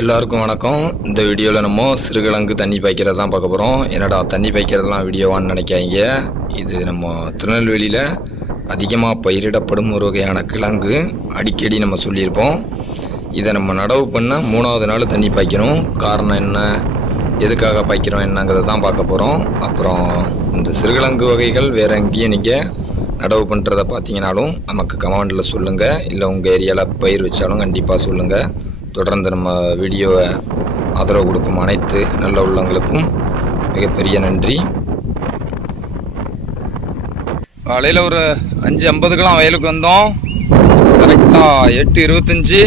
எல்லாருக்கும் வணக்கம். இந்த வீடியோவில் நம்ம சிறுகிழங்கு தண்ணி பாய்க்கிறது தான் பார்க்க போகிறோம் என்னடா தண்ணி பாய்க்கிறதுலாம் வீடியோவான்னு நினைக்காங்க இது நம்ம திருநெல்வேலியில் அதிகமாக பயிரிடப்படும் ஒரு வகையான கிழங்கு. அடிக்கடி நம்ம சொல்லியிருப்போம். இதை நம்ம நடவு பண்ண மூணாவது நாள் தண்ணி பாய்க்கணும். காரணம் என்ன? எதுக்காக பாய்க்கிறோம் என்னங்கிறத தான் பார்க்க போகிறோம் அப்புறம் இந்த சிறுகிழங்கு வகைகள் வேறு எங்கேயும் நீங்கள் நடவு பண்ணுறத பார்த்தீங்கனாலும் நமக்கு கமெண்டில் சொல்லுங்கள் இல்லை உங்கள் ஏரியாவில் பயிர் வச்சாலும் கண்டிப்பாக சொல்லுங்கள் தொடர்ந்து நம்ம வீடியோவை ஆதரவு கொடுக்கும் அனைத்து நல்ல உள்ளங்களுக்கும் மிகப்பெரிய நன்றி. காலையில் ஒரு அஞ்சு ஐம்பதுக்கெலாம் வயலுக்கு வந்தோம். கரெக்டாக எட்டு இருபத்தஞ்சி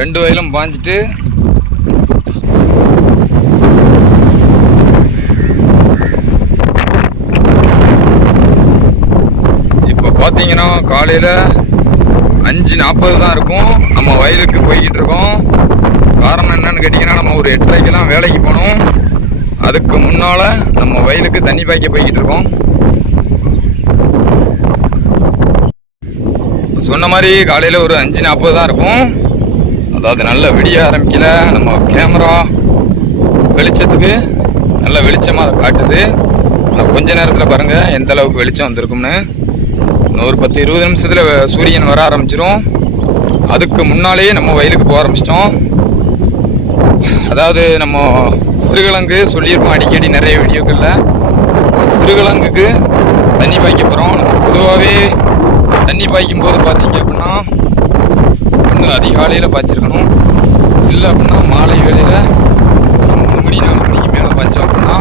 ரெண்டு வயலும் பாஞ்சிட்டு. இப்போ பார்த்தீங்கன்னா காலையில் அஞ்சு நாற்பது தான் இருக்கும். நம்ம வயலுக்கு போய்கிட்டு இருக்கோம். காரணம் என்னன்னு கேட்டிங்கன்னா நம்ம ஒரு எட்டரைக்கெல்லாம் வேலைக்கு போகணும் அதுக்கு முன்னால் நம்ம வயலுக்கு தண்ணி பாய்க்க போய்கிட்டு இருக்கோம். சொன்ன மாதிரி காலையில் ஒரு அஞ்சு நாற்பது தான் இருக்கும். அதாவது நல்ல விடிய ஆரம்பிக்கல. நம்ம கேமரா வெளிச்சத்துக்கு நல்ல வெளிச்சமாக அதை காட்டுது. ஆனால் கொஞ்ச நேரத்தில் பாருங்கள் எந்த அளவுக்கு வெளிச்சம் வந்திருக்கும்னு. ஒரு பத்து இருபது நிமிஷத்தில் சூரியன் வர ஆரம்பிச்சிடும் அதுக்கு முன்னாலேயே நம்ம வயலுக்கு போக ஆரம்பிச்சிட்டோம். அதாவது நம்ம சிறுகிழங்கு சொல்லியிருப்போம் அடிக்கடி நிறைய வீடியோக்களில். சிறுகிழங்குக்கு தண்ணி பாய்க்க போகிறோம் நம்ம பொதுவாகவே தண்ணி பாய்க்கும் போது பார்த்தீங்க அப்படின்னா ஒன்று அதிகாலையில் பாய்ச்சிருக்கணும். இல்லை அப்படின்னா மாலை வேளையில் மூணு மணி நாலு மணிக்கு மேலே பாய்ச்சோம் அப்படின்னா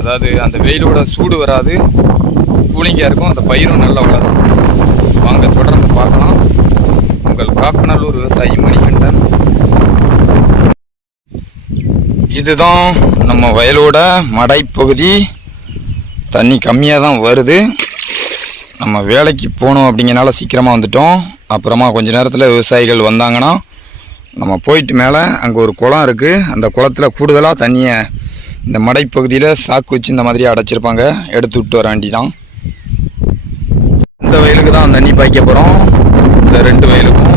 அதாவது அந்த வெயிலோட சூடு வராது. கூலிங்காக இருக்கும். அந்த பயிரும் நல்லா வளரும். வாங்க தொடர்ந்து பார்க்கலாம். உங்கள் காக்கநல்லூர் விவசாயி மணிகண்டன். இதுதான் நம்ம வயலோட மடைப்பகுதி. தண்ணி கம்மியாக தான் வருது. நம்ம வேலைக்கு போகணும் அப்படிங்கிறனால சீக்கிரமாக வந்துட்டோம். அப்புறமா கொஞ்ச நேரத்தில் விவசாயிகள் வந்தாங்கன்னா நம்ம போயிட்டு மேலே அங்கே ஒரு குளம் இருக்குது அந்த குளத்தில் கூடுதலாக தண்ணியை இந்த மடைப்பகுதியில் சாக்கு வச்சு இந்த மாதிரி அடைச்சிருப்பாங்க. எடுத்து விட்டு வர வேண்டி தான் இந்த வயலுக்கு தான் தண்ணி பாய்க்க போகிறோம் இந்த ரெண்டு வயலுக்கும்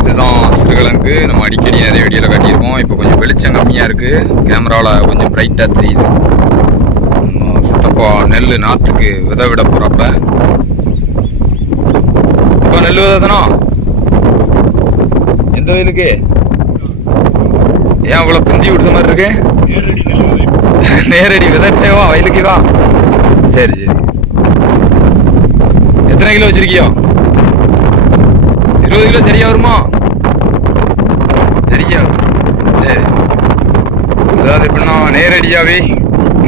இதுதான் சிறுகிழங்கு நம்ம அடிக்கடி நிறைய வீடியோவில் காட்டியிருக்கோம் இப்போ கொஞ்சம் வெளிச்சம் கம்மியாக இருக்குது கேமராவில் கொஞ்சம் பிரைட்டாக தெரியுது. சித்தப்பா நெல் நாற்றுக்கு விதை விட போகிறப்ப இப்போ நெல் விதை தானோ எந்த வயலுக்கு? ஏன் அவ்வளோ பிந்தி விடுற மாதிரி இருக்கு? நேரடி விதை. தேவா வயலுக்கு தான் சரி சரி. எத்தனை கிலோ வச்சிருக்கியோ? இருபது கிலோ சரியா வருமா? சரியா. சரி. அதாவது எப்படின்னா நேரடியாகவே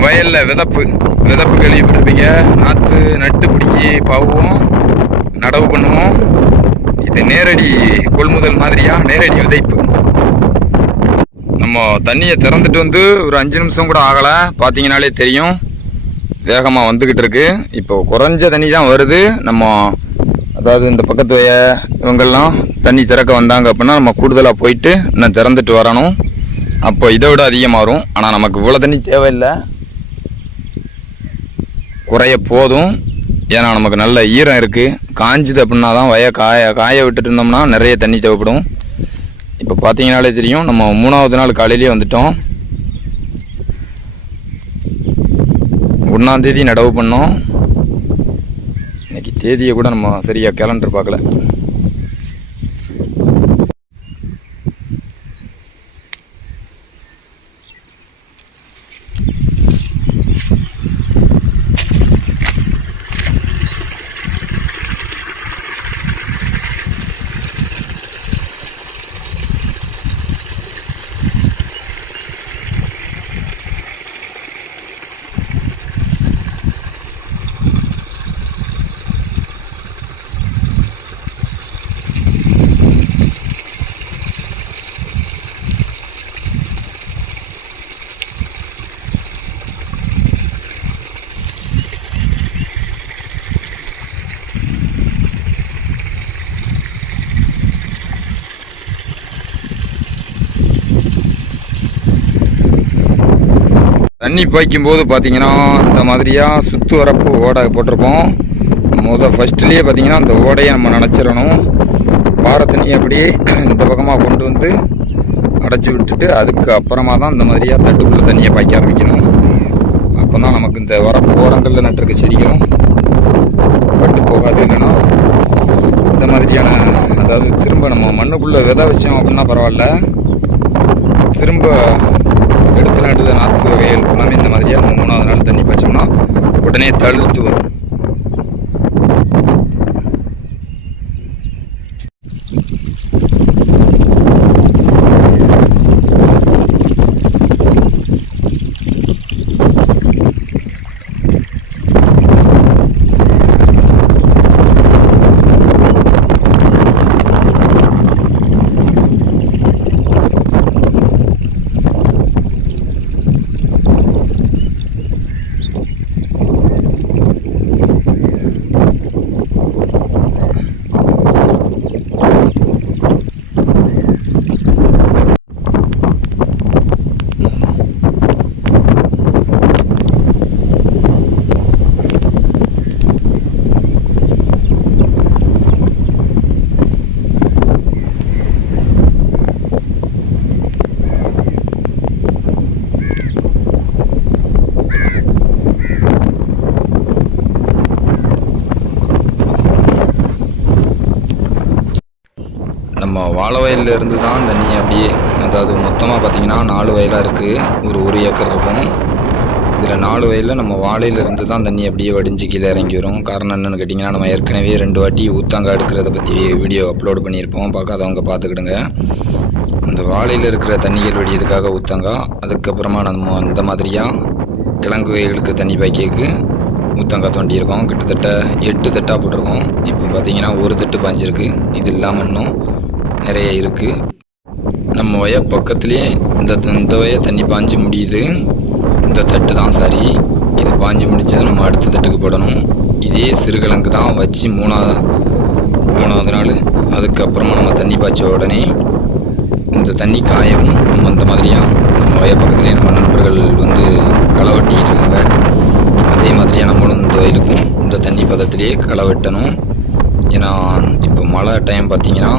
வயலில் விதப்பு விதப்பு கேள்விப்பட்டிருப்பீங்க. நாற்று நட்டு பிடிங்கி பாவும் நடவு பண்ணுவோம். இது நேரடி கொள்முதல் மாதிரியா? நேரடி விதைப்பு. நம்ம தண்ணியை திறந்துட்டு வந்து ஒரு அஞ்சு நிமிஷம் கூட ஆகலை. பார்த்தீங்கனாலே தெரியும். வேகமாக வந்துக்கிட்டு இருக்கு. இப்போ குறைஞ்ச தண்ணி தான் வருது. நம்ம அதாவது இந்த பக்கத்து இவங்கெல்லாம் தண்ணி திறக்க வந்தாங்க அப்படின்னா நம்ம கூடுதலாக போயிட்டு இன்னும் திறந்துட்டு வரணும். அப்போ இதை விட அதிகமாக வரும் ஆனால் நமக்கு இவ்வளோ தண்ணி தேவையில்லை. குறைய போதும். ஏன்னா நமக்கு நல்ல ஈரம் இருக்குது காஞ்சுது அப்படின்னா தான் வய காய காய விட்டுட்டு இருந்தோம்னா நிறைய தண்ணி தேவைப்படும். இப்போ பார்த்தீங்கனாலே தெரியும் நம்ம மூணாவது நாள் காலையிலேயே வந்துட்டோம். ஒன்றாந்தேதி நடவு பண்ணோம். இன்றைக்கி தேதியை கூட நம்ம சரியாக கேலண்டர் பார்க்கல. தண்ணி பாய்க்கும் போது பார்த்தீங்கன்னா இந்த மாதிரியாக சுற்று வரப்பு ஓடை போட்டிருப்போம். முத ஃபஸ்ட்லேயே பார்த்தீங்கன்னா அந்த ஓடையை நம்ம நினச்சிடணும். பார வார தண்ணியை அப்படியே இந்த பக்கமாக கொண்டு வந்து அடைச்சி விட்டுட்டு அதுக்கு அப்புறமா தான் இந்த மாதிரியாக தட்டுக்குள்ளே தண்ணியை பாய்க்க ஆரம்பிக்கணும். அப்போ தான் நமக்கு இந்த வர ஓரங்களில் நட்டுருக்க செடிகளும் பட்டு போகாது இல்லைன்னா இந்த மாதிரியான அதாவது திரும்ப நம்ம மண்ணுக்குள்ளே விதை வச்சோம் அப்படின்னா பரவாயில்ல. திரும்ப எடுத்து நடுத நாற்று வகைகள். எல்லாமே இந்த மாதிரியாக நம்ம மூணாவது நாள் தண்ணி பாய்ச்சோம்னா உடனே தழுத்து வரும் நம்ம வாழை வயல்ல இருந்து தான் தண்ணி அப்படியே அதாவது மொத்தமாக பார்த்தீங்கன்னா நாலு வயலாக இருக்குது ஒரு ஒரு ஏக்கர் இருக்கும். இதில் நாலு வயலில் நம்ம வாழையிலேருந்து தான் தண்ணி அப்படியே வடிஞ்சு கீழே இறங்கி வரும். காரணம் என்னென்னு கேட்டிங்கன்னா நம்ம ஏற்கனவே ரெண்டு வாட்டி ஊத்தாங்காய் எடுக்கிறத பற்றி வீடியோ அப்லோட் பண்ணியிருப்போம். பார்க்காதவங்க பார்த்துக்கிடுங்க. அந்த வாழையில் இருக்கிற தண்ணிகள் வடியதுக்காக ஊத்தாங்காய். அதுக்கப்புறமா நம்ம அந்த மாதிரியாக கிழங்கு வகைகளுக்கு தண்ணி பாய்க்கிக்கு ஊத்தங்காய் தோண்டியிருக்கோம். கிட்டத்தட்ட எட்டு தட்டாக போட்டிருக்கோம். இப்போ பார்த்திங்கன்னா ஒரு தட்டு பாஞ்சிருக்கு. இது இல்லாமல் இன்னும் நிறைய இருக்குது நம்ம வய பக்கத்துலேயே இந்த இந்த வய தண்ணி பாஞ்சு முடியுது. இந்த தட்டு தான் சரி. இது பாஞ்சு முடிஞ்சது நம்ம அடுத்த தட்டுக்கு போடணும். இதே சிறுகிழங்கு தான் வச்சு மூணாவது மூணாவது நாள். அதுக்கப்புறமா நம்ம தண்ணி பாய்ச்ச உடனே இந்த தண்ணி காயவும் நம்ம இந்த மாதிரியாக நம்ம வய பக்கத்துலேயே நம்ம நண்பர்கள் வந்து களை வெட்டிக்கிட்டு இருக்காங்க. அதே மாதிரியாக நம்மளும் இந்த வயலுக்கும் இந்த தண்ணி பதத்திலேயே களை வெட்டணும் ஏன்னா இப்போ மழை டைம் பார்த்தீங்கன்னா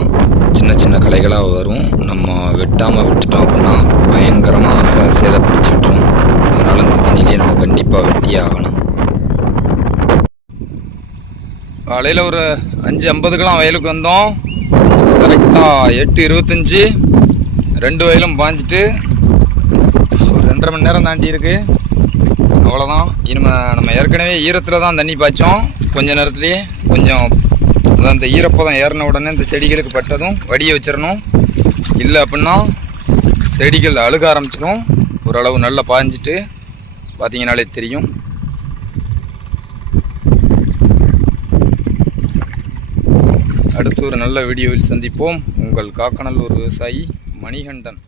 சின்ன சின்ன களைகளாக வரும். நம்ம வெட்டாமல் விட்டுட்டோம் அப்படின்னா பயங்கரமாக அதை சேதப்படுத்தி விட்டுரும். அதனால் இந்த தண்ணியிலே நம்ம கண்டிப்பாக வெட்டி ஆகணும். காலையில் ஒரு அஞ்சு ஐம்பதுக்கெலாம் வயலுக்கு வந்தோம். கரெக்டாக எட்டு இருபத்தஞ்சி ரெண்டு வயலும் பாஞ்சிட்டு ஒரு ரெண்டரை மணி நேரம் தாண்டி இருக்குது அவ்வளோதான் இனிமே நம்ம ஏற்கனவே ஈரத்தில் தான் தண்ணி பாய்ச்சோம். கொஞ்ச நேரத்துலேயே கொஞ்சம் அதான் இந்த ஈரப்பதம் ஏறின உடனே இந்த செடிகளுக்கு பட்டதும் வடிய வச்சிடணும். இல்லை அப்படின்னா செடிகள் அழுக ஆரம்பிச்சிடும். ஓரளவு நல்லா பாய்ஞ்சிட்டு பார்த்தீங்கனாலே தெரியும். அடுத்து ஒரு நல்ல வீடியோவில் சந்திப்போம். உங்கள் காக்கநல்லூர் விவசாயி மணிகண்டன்.